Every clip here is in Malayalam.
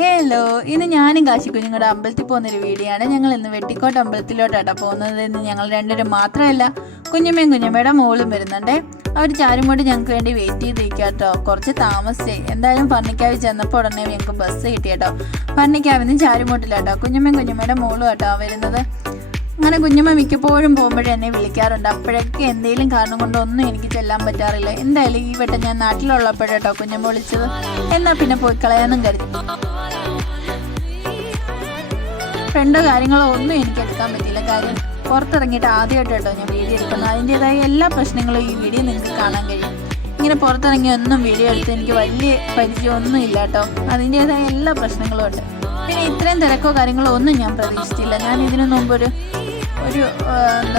ഹലോ, ഇന്ന് ഞാനും കാശിക്കുഞ്ഞുങ്ങളുടെ അമ്പലത്തിൽ പോകുന്നൊരു വീഡിയോ ആണ്. ഞങ്ങൾ ഇന്ന് വെട്ടിക്കോട്ട് അമ്പലത്തിലോട്ടാണ് പോകുന്നത്. ഇന്ന് ഞങ്ങൾ രണ്ടുപേരും മാത്രമല്ല, കുഞ്ഞമ്മയുടെ മോളും വരുന്നുണ്ടേ. അവർ ചാരുമോട് ഞങ്ങൾക്ക് വേണ്ടി വെയിറ്റ് ചെയ്തിരിക്കുക കേട്ടോ. കുറച്ച് താമസിച്ചായി. എന്തായാലും ഫർണിക്കാവിൽ ചെന്നപ്പോൾ ഉടനെ ഞങ്ങൾക്ക് ബസ് കിട്ടി കേട്ടോ. ഫർണിക്കാവിൽ നിന്ന് ചാരുമോട്ടിലാട്ടോ. കുഞ്ഞമ്മയുടെ മോളും കേട്ടോ വരുന്നത്. അങ്ങനെ കുഞ്ഞമ്മ മിക്കപ്പോഴും പോകുമ്പോഴേ എന്നെ വിളിക്കാറുണ്ട്. അപ്പോഴൊക്കെ എന്തെങ്കിലും കാരണം കൊണ്ടൊന്നും എനിക്ക് ചെല്ലാൻ പറ്റാറില്ല. എന്തായാലും ഈ വട്ടം ഞാൻ നാട്ടിലുള്ളപ്പോഴേട്ടോ കുഞ്ഞമ്മ വിളിച്ചത്. എന്നാൽ പിന്നെ പോയി കളയാനും കരുതി. ഫ്രണ്ടോ കാര്യങ്ങളോ ഒന്നും എനിക്ക് എടുക്കാൻ പറ്റില്ല. കാര്യം പുറത്തിറങ്ങിയിട്ട് ആദ്യമായിട്ട് കേട്ടോ ഞാൻ വീഡിയോ എടുക്കുന്നത്. അതിൻ്റെതായ എല്ലാ പ്രശ്നങ്ങളും ഈ വീഡിയോ നിങ്ങൾക്ക് കാണാൻ കഴിയും. ഇങ്ങനെ പുറത്തിറങ്ങി ഒന്നും വീഡിയോ എടുത്ത് എനിക്ക് വലിയ പരിചയമൊന്നും ഇല്ല കേട്ടോ. അതിൻ്റെതായ എല്ലാ പ്രശ്നങ്ങളും ഉണ്ട്. പിന്നെ ഇത്രയും തിരക്കോ കാര്യങ്ങളോ ഒന്നും ഞാൻ പ്രതീക്ഷിച്ചില്ല. ഞാൻ ഇതിനു മുമ്പ് ഒരു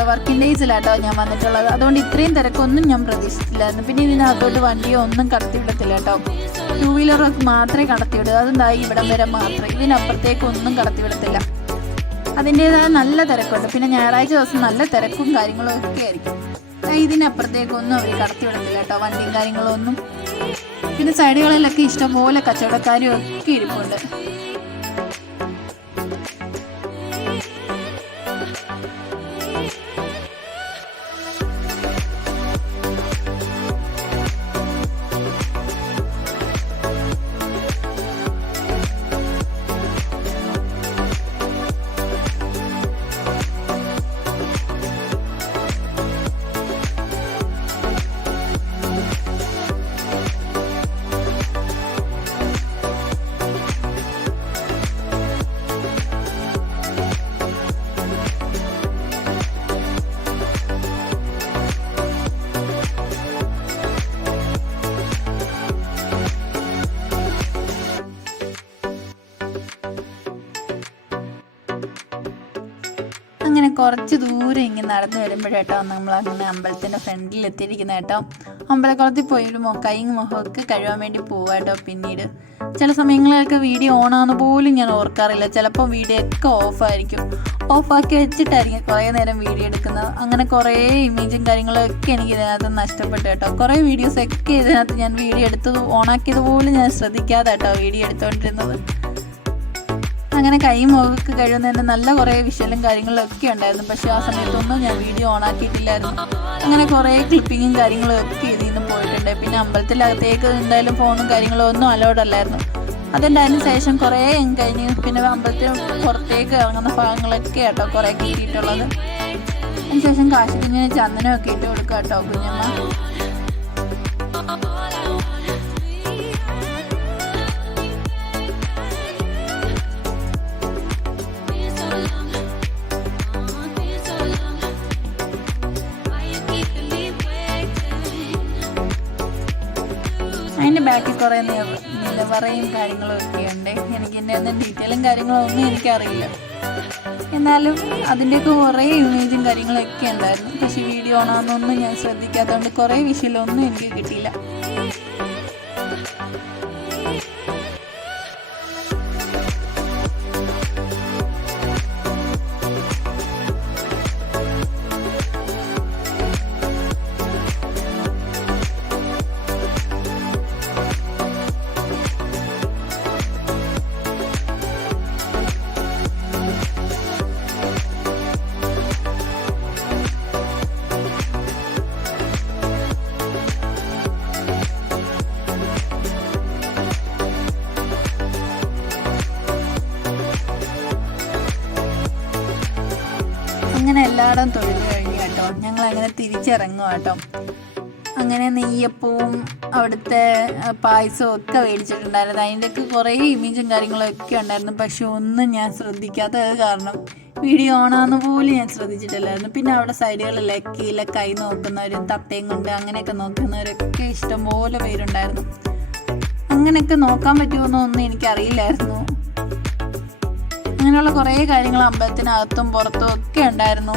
വർക്കിംഗ് ഡേയ്സിലാട്ടോ ഞാൻ വന്നിട്ടുള്ളത്. അതുകൊണ്ട് ഇത്രയും തിരക്കൊന്നും ഞാൻ പ്രതീക്ഷിച്ചില്ലായിരുന്നു. പിന്നെ ഇതിനകത്തോട്ട് വണ്ടിയോ ഒന്നും കടത്തിവിടത്തില്ല കേട്ടോ. 2 വീലറൊക്കെ മാത്രമേ കടത്തിവിടൂ. അതെന്തായി ഇവിടം വരെ മാത്രമേ, ഇതിനപ്പുറത്തേക്കൊന്നും കടത്തിവിടത്തില്ല. അതിൻ്റെതായ നല്ല തിരക്കുണ്ട്. പിന്നെ ഞായറാഴ്ച ദിവസം നല്ല തിരക്കും കാര്യങ്ങളും ഒക്കെ ആയിരിക്കും. ഇതിനപ്പുറത്തേക്കൊന്നും അവർ കടത്തിവിടത്തില്ല കേട്ടോ, വണ്ടിയും കാര്യങ്ങളും ഒന്നും. പിന്നെ സൈഡുകളിലൊക്കെ ഇഷ്ടംപോലെ കച്ചവടക്കാരും ഒക്കെ ഇരിപ്പുണ്ട്. അങ്ങനെ കുറച്ച് ദൂരം ഇങ്ങനെ നടന്നു വരുമ്പോഴേട്ടോ നമ്മളങ്ങനെ അമ്പലത്തിൻ്റെ ഫ്രണ്ടിൽ എത്തിയിരിക്കുന്ന കേട്ടോ. അമ്പലക്കുളത്തിൽ പോയി ഒരു കൈയും മുഖമൊക്കെ കഴുകാൻ വേണ്ടി പോവാട്ടോ. പിന്നീട് ചില സമയങ്ങളിലൊക്കെ വീഡിയോ ഓണാന്ന് പോലും ഞാൻ ഓർക്കാറില്ല. ചിലപ്പോൾ വീഡിയോ ഒക്കെ ഓഫായിരിക്കും. ഓഫാക്കി വെച്ചിട്ടായിരിക്കും കുറേ നേരം വീഡിയോ എടുക്കുന്നത്. അങ്ങനെ കുറേ ഇമേജും കാര്യങ്ങളൊക്കെ എനിക്ക് ഇതിനകത്ത് നഷ്ടപ്പെട്ടു കേട്ടോ. കുറേ വീഡിയോസൊക്കെ ഇതിനകത്ത് ഞാൻ വീഡിയോ എടുത്തത് ഓണാക്കിയത് പോലും ഞാൻ ശ്രദ്ധിക്കാതെ കേട്ടോ വീഡിയോ എടുത്തുകൊണ്ടിരുന്നത്. അങ്ങനെ കൈയും മുഖമൊക്കെ കഴിയുന്നതിന് നല്ല കുറേ വിഷ്വലും കാര്യങ്ങളും ഒക്കെ ഉണ്ടായിരുന്നു. പക്ഷേ ആ സമയത്തൊന്നും ഞാൻ വീഡിയോ ഓണാക്കിയിട്ടില്ലായിരുന്നു. അങ്ങനെ കുറേ ക്ലിപ്പിങ്ങും കാര്യങ്ങളും ഒക്കെ ഇതിൽ നിന്ന് പോയിട്ടുണ്ട്. പിന്നെ അമ്പലത്തിലകത്തേക്ക് എന്തായാലും ഫോണും കാര്യങ്ങളും ഒന്നും അലൗഡ് അല്ലായിരുന്നു. അതുകൊണ്ട് അതിന് ശേഷം കുറേ കഴിഞ്ഞ് പിന്നെ അമ്പലത്തിന് പുറത്തേക്ക് ഇറങ്ങുന്ന ഭാഗങ്ങളൊക്കെ കേട്ടോ കുറേ കിട്ടിയിട്ടുള്ളത്. അതിന് ശേഷം കാശിക്കുഞ്ഞിന് ചന്ദനമൊക്കെ ഇട്ട് കൊടുക്കുക കേട്ടോ കുഞ്ഞമ്മ. അതിൻ്റെ ബാക്കിൽ കുറേ നിലവറയും കാര്യങ്ങളും ഒക്കെ ഉണ്ട്. എനിക്കിൻ്റെ ഒന്നും ഡീറ്റെയിലും കാര്യങ്ങളും ഒന്നും എനിക്കറിയില്ല. എന്നാലും അതിൻ്റെയൊക്കെ കുറേ ഇമേജും കാര്യങ്ങളൊക്കെ ഉണ്ടായിരുന്നു. പക്ഷേ വീഡിയോ ഓണാന്നൊന്നും ഞാൻ ശ്രദ്ധിക്കാത്തതുകൊണ്ട് കുറേ വിഷയമൊന്നും എനിക്ക് കിട്ടിയില്ല. അങ്ങനെ എല്ലായിടം തൊഴുത് കഴിഞ്ഞു കേട്ടോ. ഞങ്ങളങ്ങനെ തിരിച്ചിറങ്ങും കേട്ടോ. അങ്ങനെ നെയ്യപ്പവും അവിടുത്തെ പായസവും ഒക്കെ മേടിച്ചിട്ടുണ്ടായിരുന്നു. അതിൻ്റെയൊക്കെ കുറേ ഇമേജും കാര്യങ്ങളും ഒക്കെ ഉണ്ടായിരുന്നു. പക്ഷെ ഒന്നും ഞാൻ ശ്രദ്ധിക്കാത്തത് കാരണം വീഡിയോ ഓണാന്ന് പോലും ഞാൻ ശ്രദ്ധിച്ചിട്ടില്ലായിരുന്നു. പിന്നെ അവിടെ സൈഡുകളിലൊക്കെ കൈ നോക്കുന്നവരും തട്ടയും കൊണ്ട് അങ്ങനെയൊക്കെ നോക്കുന്നവരൊക്കെ ഇഷ്ടംപോലെ പേരുണ്ടായിരുന്നു. അങ്ങനെയൊക്കെ നോക്കാൻ പറ്റുമെന്നൊന്നും എനിക്കറിയില്ലായിരുന്നു. അങ്ങനെയുള്ള കുറേ കാര്യങ്ങൾ അമ്പലത്തിനകത്തും പുറത്തും ഒക്കെ ഉണ്ടായിരുന്നു.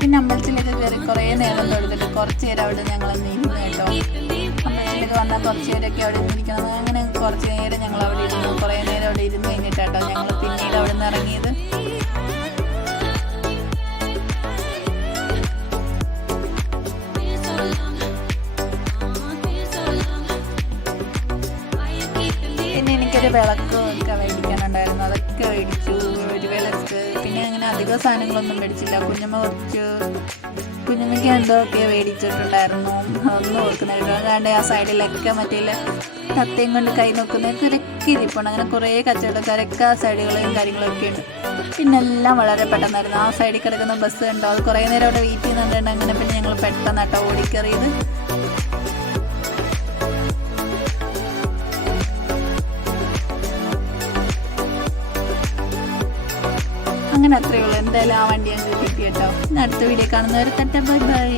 പിന്നെ അമ്പലത്തിലേക്ക് കയറി കുറേ നേരം കുറച്ച് നേരം അവിടെ ഞങ്ങൾ ഇരുന്ന് കേട്ടോ. അമ്പലത്തിലേക്ക് വന്നാൽ കുറച്ച് നേരമൊക്കെ അവിടെ ഇരിക്കണം. അങ്ങനെ കുറച്ച് നേരം ഞങ്ങൾ അവിടെ ഇരുന്നു. കുറേ നേരം അവിടെ ഇരുന്ന് കഴിഞ്ഞിട്ടാട്ടോ ഞങ്ങൾ പിന്നീട് അവിടെ നിന്ന് ഇറങ്ങിയത്. പിന്നെ എനിക്കൊരു വിളക്കും ഒക്കെ മേടിക്കാനുണ്ടായിരുന്നു, അതൊക്കെ മേടിച്ചു. ഒരു വിളക്ക്, പിന്നെ അങ്ങനെ അധികം സാധനങ്ങളൊന്നും മേടിച്ചില്ല. കുഞ്ഞമ്മയ്ക്ക് എന്തൊക്കെ മേടിച്ചിട്ടുണ്ടായിരുന്നു അതൊന്നും ഓർക്കുന്നില്ല. അതാണ്ട് ആ സൈഡിലൊക്കെ മറ്റേ തത്തയും കൊണ്ട് കൈ നോക്കുന്നതൊക്കെ ഇരിപ്പുണ്ട്. അങ്ങനെ കുറേ കച്ചവടക്കാരൊക്കെ ആ സൈഡുകളും കാര്യങ്ങളൊക്കെ ഉണ്ട്. പിന്നെ എല്ലാം വളരെ പെട്ടെന്നായിരുന്നു. ആ സൈഡിൽ കിടക്കുന്ന ബസ് കണ്ടോ, അത് കുറേ നേരം അവിടെ വെയിറ്റ് ചെയ്യുന്നുണ്ട്. അങ്ങനെ പിന്നെ ഞങ്ങൾ പെട്ടെന്നാട്ടോ ഓടിക്കറിയത്. അങ്ങനെ അത്രയേ ഉള്ളൂ. എന്തായാലും ആ വണ്ടി ഞങ്ങൾക്ക് കിട്ടി കേട്ടോ. അടുത്ത വീഡിയോ കാണുന്നവരെ ടാറ്റാ ബൈ ബൈ.